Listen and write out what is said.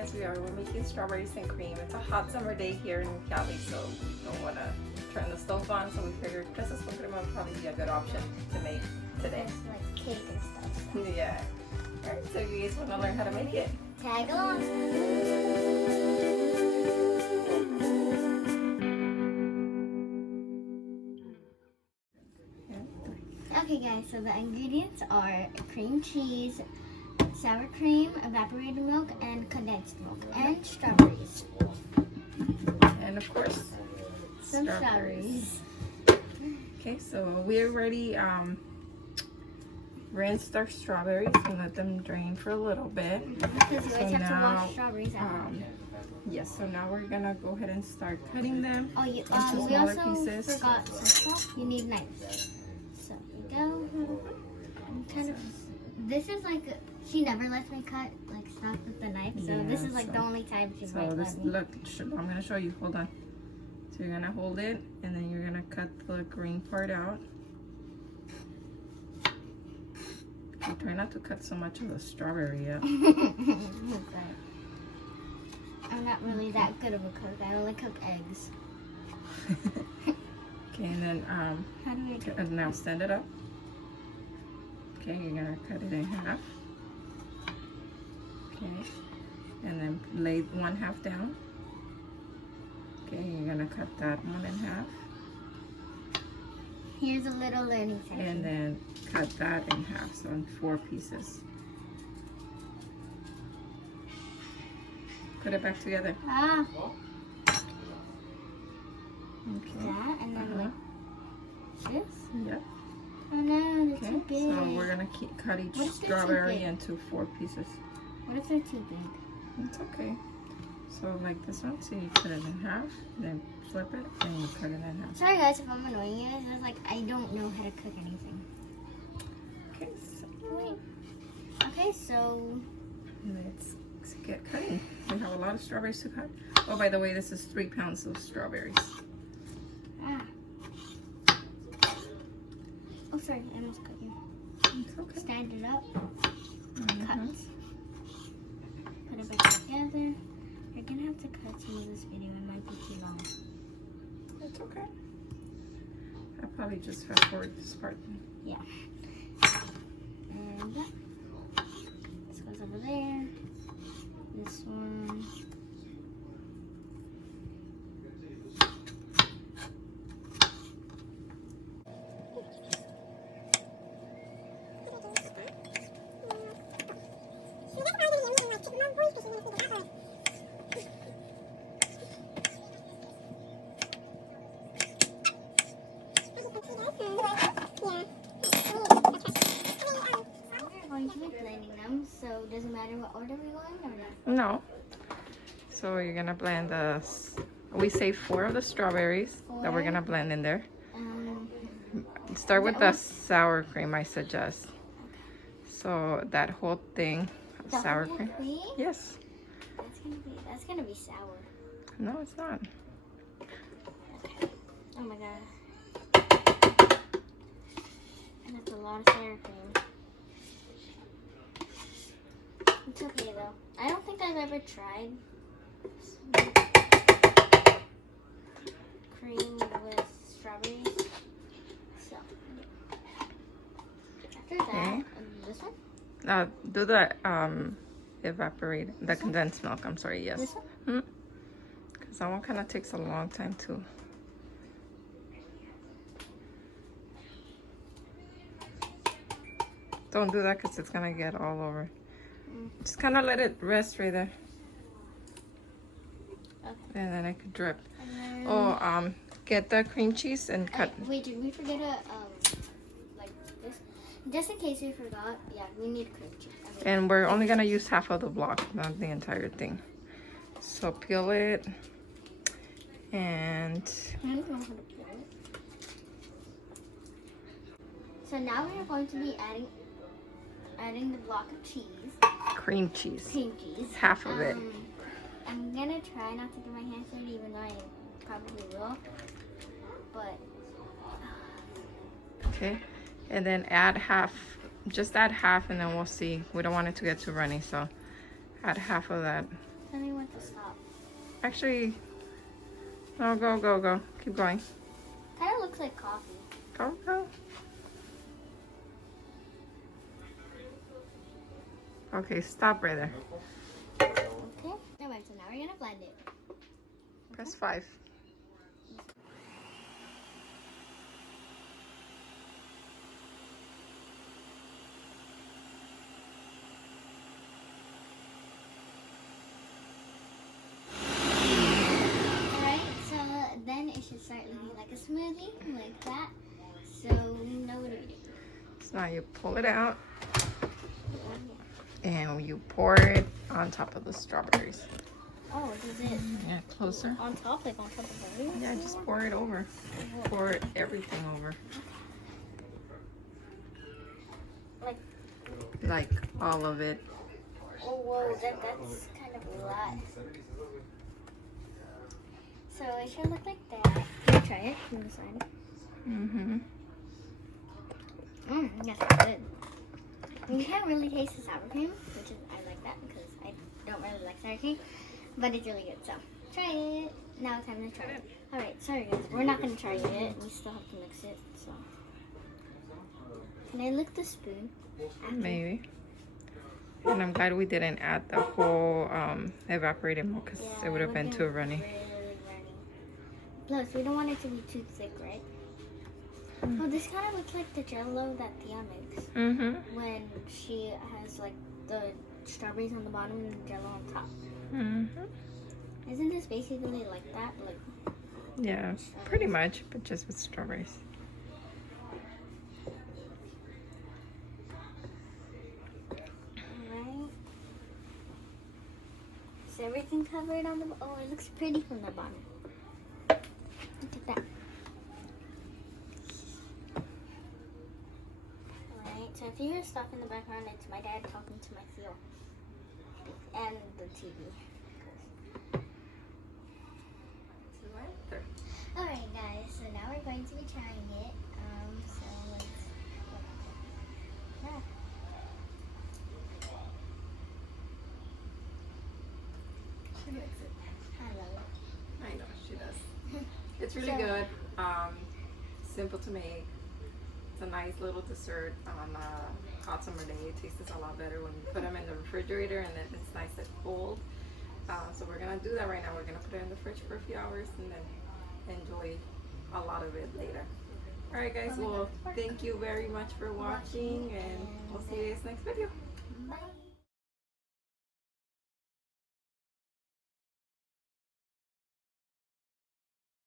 guys, we're making strawberries and cream. It's a hot summer day here in Cali, so we don't want to turn the stove on, so we figured Fresas Con Crema would probably be a good option to make today. It's like cake and stuff. So. Yeah. Alright, so you guys want to learn how to make it? Tag along. Okay guys, so the ingredients are cream cheese, sour cream, evaporated milk, and condensed milk, and strawberries. And of course, Some strawberries. Okay, so we already rinsed our strawberries and let them drain for a little bit. Because you always have to wash strawberries out. Yes, so now we're gonna go ahead and start cutting them We into smaller also pieces. forgot some stuff. You need knives. So here we go. I'm kind of. This is like she never lets me cut like stuff with the knife. So Yeah, this is like the only time she might this, let me. look, I'm gonna show you. Hold on. So you're gonna hold it, and then you're gonna cut the green part out. You try not to cut so much of the strawberry yet. Okay. I'm not really that good of a cook. I only cook eggs. Okay, and then How do I do it? now stand it up. Okay, you're gonna cut it in half. Okay, and then lay one half down. Okay, you're gonna cut that one in half. Here's a little learning section. And then cut that in half, so in 4 pieces. Put it back together. Ah, Okay. that and then like this. Yep. Oh no, they're Okay. too big. So we're gonna cut each What if they're too strawberry big? into 4 pieces. What if they're too big? It's okay. So like this one, so you cut it in half, then flip it, and you cut it in half. Sorry guys if I'm annoying you. It's just like I don't know how to cook anything. Okay. So Wait. Okay, so let's get cutting. We have a lot of strawberries to cut. Oh, by the way, this is 3 pounds of strawberries. ah. Oh, sorry, I almost cut you. It's okay. Stand it up. Mhm. Cut. Put it back together. You're gonna have to cut some of this video. It might be too long. It's okay. I'll probably just fast forward this part. Yeah. And that. This goes over there. This one. We're going to be blending them, so does it matter what order we go in or not? No. So you're gonna blend the. We saved 4 of the strawberries that we're 4. gonna blend in there. Is Start with that the one? sour cream, I suggest. So that whole thing, of The sour whole cream. cream? Yes. That's gonna be sour. No, it's not. Okay. Oh my god. And that's a lot of sour cream. It's okay though. I don't think I've ever tried cream with strawberries. So after that, Okay. this one? Do the the condensed milk. I'm sorry. Yes. This one? Because that one kind of takes a long time too. Don't do that because it's gonna get all over. Just kind of let it rest right there. Okay. And then it could drip. And then, Oh, get the cream cheese and cut. wait, did we forget like this? Just in case we forgot, yeah, we need cream cheese. And we're only gonna use half of the block, not the entire thing. So peel it, and I don't know how to peel it. So now we're going to be adding the block of cheese. cream cheese. Cream cheese. Half of it. I'm gonna try not to get my hands dirty, even though I probably will. But Okay, and then add half. Just add half, and then we'll see. We don't want it to get too runny, so add half of that Tell me when to stop. Actually, no, go. Keep going. Kind of looks like coffee. Go. Okay, stop right there. Okay. Alright, so now we're gonna blend it. Press 5. Alright, so then it should start looking like a smoothie, like that. So we know what to do. So now you pull it out and you pour it on top of the strawberries. Oh, does it Yeah, closer. on top, like on top of the roof? Yeah, just pour it over. Pour everything over. Like all of it. Oh, whoa, that's kind of a lot. So it should look like that. Can you try it from the side? Mm-hmm. Yes, it's good. You can't really taste the sour cream, which is, I like that because I don't really like sour cream, but it's really good, so try it. Now it's time to try it. Alright, sorry guys, we're not going to try it yet. We still have to mix it, so. Can I lick the spoon? Maybe. And I'm glad we didn't add the whole evaporated milk because it would have been too runny. Really runny. Plus, we don't want it to be too thick, right? Oh, this kind of looks like the jello that Tia makes. Mm-hmm. When she has like the strawberries on the bottom and the jello on top. Mm-hmm. Isn't this basically like that? Like, yeah, pretty much, but just with strawberries. alright. Is everything covered on the oh, it looks pretty from the bottom. Look at that. Alright, so if you hear stuff in the background, it's my dad talking to my Theo. And the TV. Alright guys, so now we're going to be trying it. So let's She likes it. I love it. I know, she does. It's really good. Simple to make. It's a nice little dessert on a hot summer day. It tastes a lot better when you put them in the refrigerator and then it's nice and cold. So we're gonna do that right now. We're gonna put it in the fridge for a few hours and then enjoy a lot of it later. Alright guys, well thank you very much for watching and we'll see you guys next video. Bye.